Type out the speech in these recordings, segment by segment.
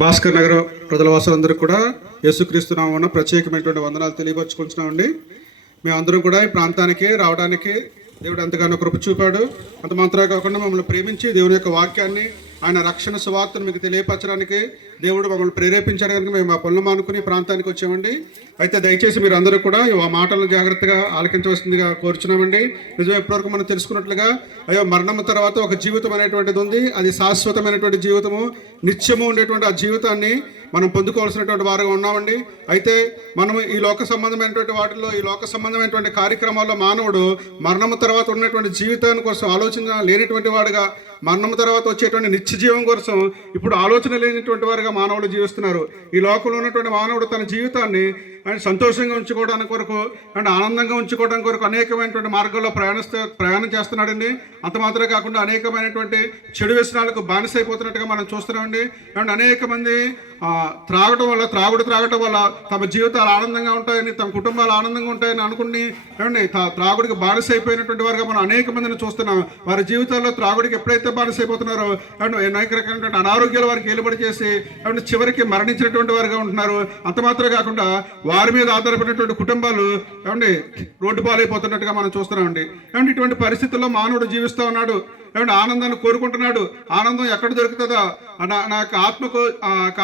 భాస్కర్ నగర ప్రజల వాసులందరికీ కూడా యేసుక్రీస్తు నామమున ప్రత్యేకమైనటువంటి వందనాలు తెలియపరచుకుంటున్నామండి. మేమందరం కూడా ఈ ప్రాంతానికి రావడానికి దేవుడు ఎంతగానో కృప చూపాడు. అంత మాత్రమే కాకుండా మమ్మల్ని ప్రేమించి దేవుని యొక్క వాక్యాన్ని, ఆయన రక్షణ సువార్తను మీకు తెలియపరచడానికి దేవుడు మమ్మల్ని ప్రేరేపించాడు కనుక మేము ఆ పనులు మానుకుని ప్రాంతానికి వచ్చామండి. అయితే దయచేసి మీరు అందరూ కూడా ఆ మాటలను జాగ్రత్తగా ఆలకించవలసిందిగా కోరుచున్నామండి. నిజమే, ఇప్పటివరకు మనం తెలుసుకున్నట్లుగా మరణం తర్వాత ఒక జీవితం అనేటువంటిది ఉంది. అది శాశ్వతమైనటువంటి జీవితము, నిత్యము ఉండేటువంటి ఆ జీవితాన్ని మనం పొందుకోవాల్సినటువంటి వారుగా ఉన్నామండి. అయితే మనం ఈ లోక సంబంధమైనటువంటి వాటిల్లో, ఈ లోక సంబంధమైనటువంటి కార్యక్రమాల్లో మానవుడు మరణం తర్వాత ఉన్నటువంటి జీవితాన్ని కోసం ఆలోచన లేనిటువంటి వాడుగా, మరణం తర్వాత వచ్చేటువంటి నిత్య జీవం కోసం ఇప్పుడు ఆలోచన లేనిటువంటి వారుగా మానవుడు జీవిస్తున్నారు. ఈ లోకంలో ఉన్నటువంటి మానవుడు తన జీవితాన్ని ఆయన సంతోషంగా ఉంచుకోవడానికి కొరకు అండ్ ఆనందంగా ఉంచుకోవడానికి కొరకు అనేకమైనటువంటి మార్గాల్లో ప్రయాణం చేస్తున్నాడండి. అంత మాత్రమే కాకుండా అనేకమైనటువంటి చెడు వ్యసనాలకు బానిసైపోతున్నట్టుగా మనం చూస్తున్నామండి. అండ్ అనేక మంది త్రాగటం వల్ల తమ జీవితాలు ఆనందంగా ఉంటాయని, తమ కుటుంబాలు ఆనందంగా ఉంటాయని అనుకుని ఏమండి త్రాగుడికి బానిసైపోయినటువంటి వారుగా మనం అనేక మందిని చూస్తున్నాం. వారి జీవితాల్లో త్రాగుడికి ఎప్పుడైతే బానిసైపోతున్నారో అండ్ అనేక రకమైనటువంటి అనారోగ్యాలు వారికి ఏలుబడి చేసి అండ్ చివరికి మరణించినటువంటి వారుగా ఉంటున్నారు. అంత మాత్రమే కాకుండా వారి మీద ఆధారపడినటువంటి కుటుంబాలు ఏమండి రోడ్డు పాలైపోతున్నట్టుగా మనం చూస్తున్నామండి. ఏమంటే ఇటువంటి పరిస్థితుల్లో మానవుడు జీవిస్తూ ఉన్నాడు. ఏమంటే ఆనందాన్ని కోరుకుంటున్నాడు. ఆనందం ఎక్కడ దొరుకుతుందా, నాకు ఆత్మకు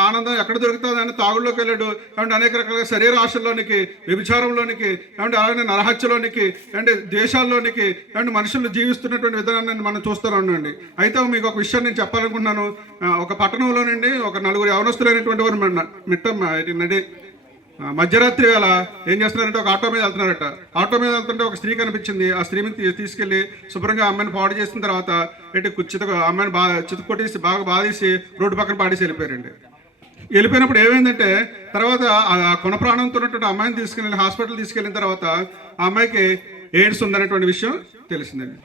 ఆనందం ఎక్కడ దొరుకుతుందా అని తాగుల్లోకి వెళ్ళాడు. ఏమంటే అనేక రకాల శరీర ఆశల్లోనికి, వ్యభిచారంలోనికి, ఏమంటే అలాగే నరహత్యలోనికి, అంటే దేశాల్లోనికి, ఏమంటే మనుషులు జీవిస్తున్నటువంటి విధానాన్ని మనం చూస్తూ ఉన్నామండి. అయితే మీకు ఒక విషయం నేను చెప్పాలనుకుంటున్నాను. ఒక పట్టణంలోనండి ఒక నలుగురు యవనస్తులైనటువంటి వారు నడి మధ్యరాత్రి వేళ ఏం చేస్తున్నారంటే ఒక ఆటో మీద వెళ్తున్నారట. ఆటో మీద వెళ్తుంటే ఒక స్త్రీ కనిపించింది. ఆ స్త్రీని తీసుకెళ్లి శుభ్రంగా అమ్మాయిని పాడు చేసిన తర్వాత అమ్మాయిని చితుకొట్టేసి బాగా బాధేసి రోడ్డు పక్కన పాడేసి వెళ్ళిపోయారండి. వెళ్ళిపోయినప్పుడు ఏమైందంటే తర్వాత ఆ కొన ప్రాణంతో ఉన్నటువంటి అమ్మాయిని తీసుకెళ్ళి హాస్పిటల్ తీసుకెళ్ళిన తర్వాత ఆ అమ్మాయికి ఎయిడ్స్ ఉందనేటువంటి విషయం తెలిసిందండి.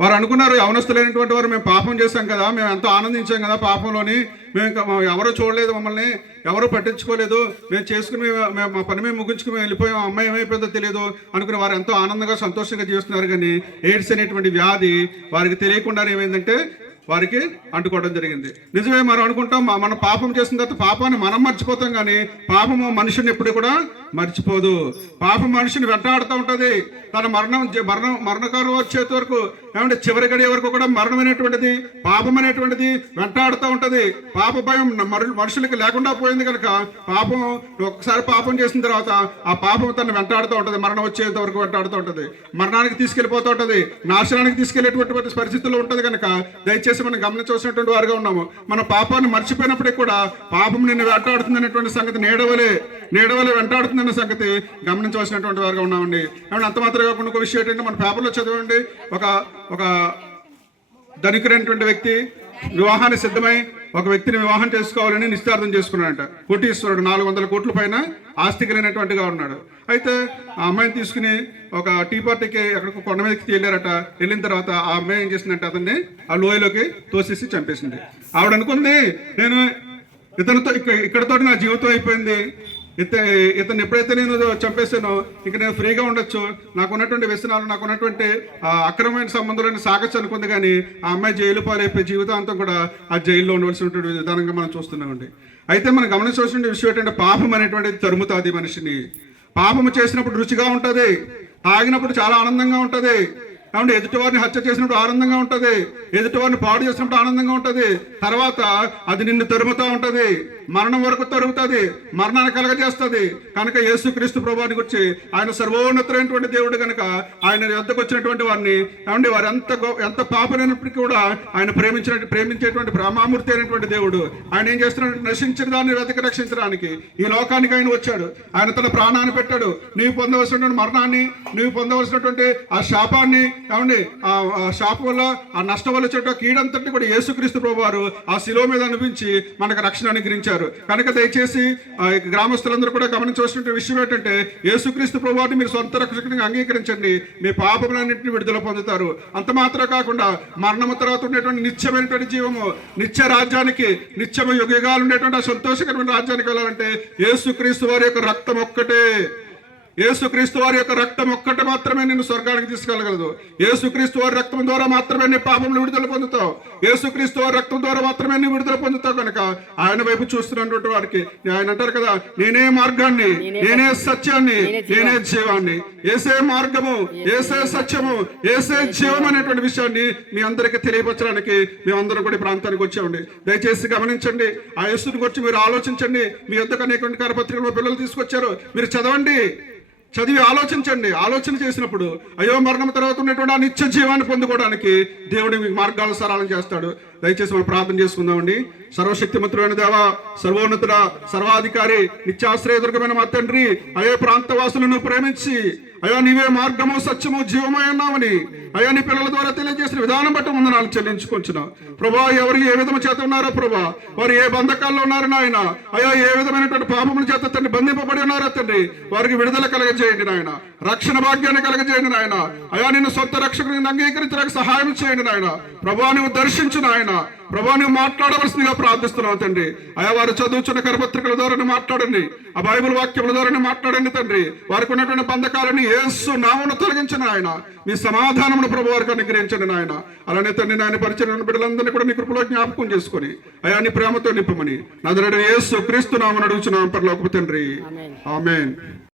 వారు అనుకున్నారు, యవనస్తులైనటువంటి వారు, మేము పాపం చేశాం కదా, మేము ఎంతో ఆనందించాం కదా పాపంలోని, మేము ఎవరో చూడలేదు, మమ్మల్ని ఎవరో పట్టించుకోలేదు, మేము చేసుకుని మా పని మేము ముగించుకుని మేము వెళ్ళిపోయాం, అమ్మాయి ఏమైపోయిందో తెలియదు అనుకుని వారు ఎంతో ఆనందంగా సంతోషంగా జీవిస్తున్నారు. కానీ ఎయిడ్స్ అనేటువంటి వ్యాధి వారికి తెలియకుండా ఏమైందంటే వారికి అంటుకోవడం జరిగింది. నిజమే, మనం అనుకుంటాం మన పాపం చేసిన తర్వాత పాపాన్ని మనం మర్చిపోతాం, కానీ పాపము మనుషుని ఎప్పుడు కూడా మర్చిపోదు. పాపం మనిషిని వెంటాడుతూ ఉంటుంది. తన మరణకాలం వచ్చేంత వరకు ఏమంటే చివరి గడియ వరకు కూడా మరణం అనేటువంటిది, పాపం అనేటువంటిది వెంటాడుతూ ఉంటుంది. పాప భయం మనుషులకి లేకుండా పోయింది కనుక పాపం ఒక్కసారి పాపం చేసిన తర్వాత ఆ పాపం తను వెంటాడుతూ ఉంటుంది. మరణం వచ్చేంత వరకు వెంటాడుతూ ఉంటుంది. మరణానికి తీసుకెళ్ళిపోతూ ఉంటుంది. నాశనానికి తీసుకెళ్లేటువంటి పరిస్థితుల్లో ఉంటుంది. కనుక దయచేసి మనం గమనించవలసినటువంటి వారుగా ఉన్నాము. మన పాపాన్ని మర్చిపోయినప్పటికీ కూడా పాపం నిన్ను వెంటాడుతుంది అనేటువంటి సంగతి నీడవలే వెంటాడుతుందన్న సంగతి గమనించవలసినటువంటి వారుగా ఉన్నామండి. అంత మాత్రమే కాకుండా ఒక విషయం ఏంటంటే మన పేపర్లో చదవండి, ఒక ధనికుడైనటువంటి వ్యక్తి వివాహానికి సిద్ధమై ఒక వ్యక్తిని వివాహం చేసుకోవాలని నిశ్చితార్థం చేసుకున్నాడంట. కోటీశ్వరుడు, 400 కోట్ల పైన ఆస్తి కలిగినటువంటిగా ఉన్నాడు. అయితే ఆ అమ్మాయిని తీసుకుని ఒక టీ పార్టీకి ఎక్కడికి కొండ మీదకి వెళ్ళారట. వెళ్ళిన తర్వాత ఆ అమ్మాయి ఏం చేసిందంటే అతన్ని ఆ లోయలోకి తోసేసి చంపేసింది. ఆవిడ అనుకుంది, నేను ఇతనితో ఇక్కడతో నా జీవితం అయిపోయింది, ఇతను ఎప్పుడైతే నేను చంపేసానో ఇక నేను ఫ్రీగా ఉండొచ్చు, నాకున్నటువంటి వ్యసనాలు, నాకున్నటువంటి అక్రమమైన సంబంధాలను సాగచ్చు అనుకుంది. కానీ ఆ అమ్మాయి జైలు పాలైపోయి జీవితాంతం కూడా ఆ జైల్లో ఉండవలసినటువంటి విధానంగా మనం చూస్తున్నామండి. అయితే మనం గమనించవలసిన విషయం ఏంటంటే పాపం అనేటువంటిది తరుముతుంది మనిషిని. పాపము చేసినప్పుడు రుచిగా ఉంటుంది, తాగినప్పుడు చాలా ఆనందంగా ఉంటుంది, కాబట్టి ఎదుటివారిని హత్య చేసినప్పుడు ఆనందంగా ఉంటుంది, ఎదుటివారిని పాడు చేసినప్పుడు ఆనందంగా ఉంటుంది. తర్వాత అది నిన్ను తరుముతూ ఉంటుంది, మరణం వరకు తరుగుతుంది, మరణాన్ని కలగజేస్తుంది. కనుక యేసుక్రీస్తు ప్రభువుని గురించి ఆయన సర్వోన్నతమైనటువంటి దేవుడు కనుక ఆయన వద్దకు వచ్చినటువంటి వారిని ఏమంటే వారు ఎంత పాపమైనప్పటికీ కూడా ఆయన ప్రేమించేటువంటి బ్రహ్మామూర్తి అయినటువంటి దేవుడు. ఆయన ఏం చేస్తున్నాడు, నశించిన దాన్ని వెతకి రక్షించడానికి ఈ లోకానికి ఆయన వచ్చాడు. ఆయన తన ప్రాణాన్ని పెట్టాడు. నీవు పొందవలసినటువంటి మరణాన్ని, నీవు పొందవలసినటువంటి ఆ శాపాన్ని, ఏమండి ఆ శాపం వల్ల ఆ నష్టం వల్ల చెట్టు కీడంతటి కూడా యేసుక్రీస్తు ప్రభువారు ఆ శిలువ మీద అనిపించి మనకు రక్షణ అనుగ్రహించారు. కనుక దయచేసి గ్రామస్తులందరూ కూడా గమనించవలసిన విషయం ఏంటంటే యేసుక్రీస్తు ప్రభువారిని మీరు సొంత రక్షకునిగా అంగీకరించండి, మీ పాపములన్నింటినీ విడుదల పొందుతారు. అంత మాత్రం కాకుండా మరణము తర్వాత ఉండేటువంటి నిత్యమైనటువంటి జీవము, నిత్య రాజ్యానికి, నిత్యము యుగాలు ఉండేటువంటి ఆ సంతోషకరమైన రాజ్యానికి వెళ్ళాలంటే యేసుక్రీస్తు వారి యొక్క రక్తం ఒక్కటే, యేసుక్రీస్తు వారి యొక్క రక్తం ఒక్కటి మాత్రమే నిన్ను స్వర్గానికి తీసుకెళ్ళగలదు. యేసుక్రీస్తు వారి రక్తం ద్వారా మాత్రమే నీ పాపములు విడుదల పొందుతావు. యేసుక్రీస్తు వారి రక్తం ద్వారా మాత్రమే నీ విడుదల పొందుతావు. కనుక ఆయన వైపు చూస్తున్నటువంటి వారికి ఆయన అంటారు కదా, నేనే మార్గాన్ని, నేనే సత్యాన్ని, నేనే జీవాన్ని. ఏసే మార్గము, ఏసే సత్యము, ఏసే జీవం అనేటువంటి విషయాన్ని మీ అందరికీ తెలియపరచడానికి మేమందరం కూడా ఈ ప్రాంతానికి వచ్చామండి. దయచేసి గమనించండి. ఆ యేసుని గురించి మీరు ఆలోచించండి. మీ యొద్దకు అనేటువంటి కరపత్రికలు పిల్లలు తీసుకొచ్చారు, మీరు చదవండి, చదివి ఆలోచించండి. ఆలోచన చేసినప్పుడు అయ్యో మరణం తర్వాత ఉన్నటువంటి ఆ నిత్య జీవాన్ని పొందుకోవడానికి దేవుడు మీకు మార్గాలు సరళం చేస్తాడు. దయచేసి మనం ప్రార్థన చేసుకుందామండి. సర్వశక్తిమంతుడైన దేవా, సర్వోన్నతుడ, సర్వాధికారి, నిత్యాశ్రయదుర్గమైన మా తండ్రి, అయ్యే ప్రాంతవాసులను ప్రేమించి అయ్యా నీవే మార్గము, సత్యము, జీవమై ఉన్నామని అయ్యా నీ పిల్లల ద్వారా తెలియజేసిన విధానం బట్టి వందనాలు చెల్లించుకుంటున్నాం ప్రభా. ఎవరు ఏ విధము చేత ఉన్నారో ప్రభా, వారు ఏ బంధకాల్లో ఉన్నారు నాయన, అయ్యా ఏ విధమైనటువంటి పాపముల చేత తండ్రి బంధింపబడి ఉన్నారో తండ్రి, వారికి విడుదల కలగజేయండి నాయన, రక్షణ భాగ్యాన్ని కలగజేయండి నాయన. అయ్యా నిన్ను సొంత రక్షకుడిని అంగీకరించడానికి సహాయం చేయండి నాయన. ప్రభా నువ్వు దర్శించు నాయన. ప్రభా నువ్వు మాట్లాడవలసిందిగా ప్రార్థిస్తున్నావు తండ్రి. అయా వారు చదువుతున్న కరపత్రికల ద్వారా మాట్లాడండి, ఆ బైబిల్ వాక్యముల ద్వారా మాట్లాడండి తండ్రి. వారికి ఉన్నటువంటి బంధకాలని యేసు నామమున తొలగించిన ఆయన మీ సమాధానమును ప్రభు వారికి అనుగ్రహించండి నాయన. అలానే తండ్రి నాయన పరిచయం బిడ్డలందరినీ కూడా నీ కృపలో జ్ఞాపకం చేసుకొని అయా నీ ప్రేమతో నింపమని నజరేయుడైన యేసు క్రీస్తు నామమున అడుగుచున్నాం పరలోకపు తండ్రి. ఆమేన్.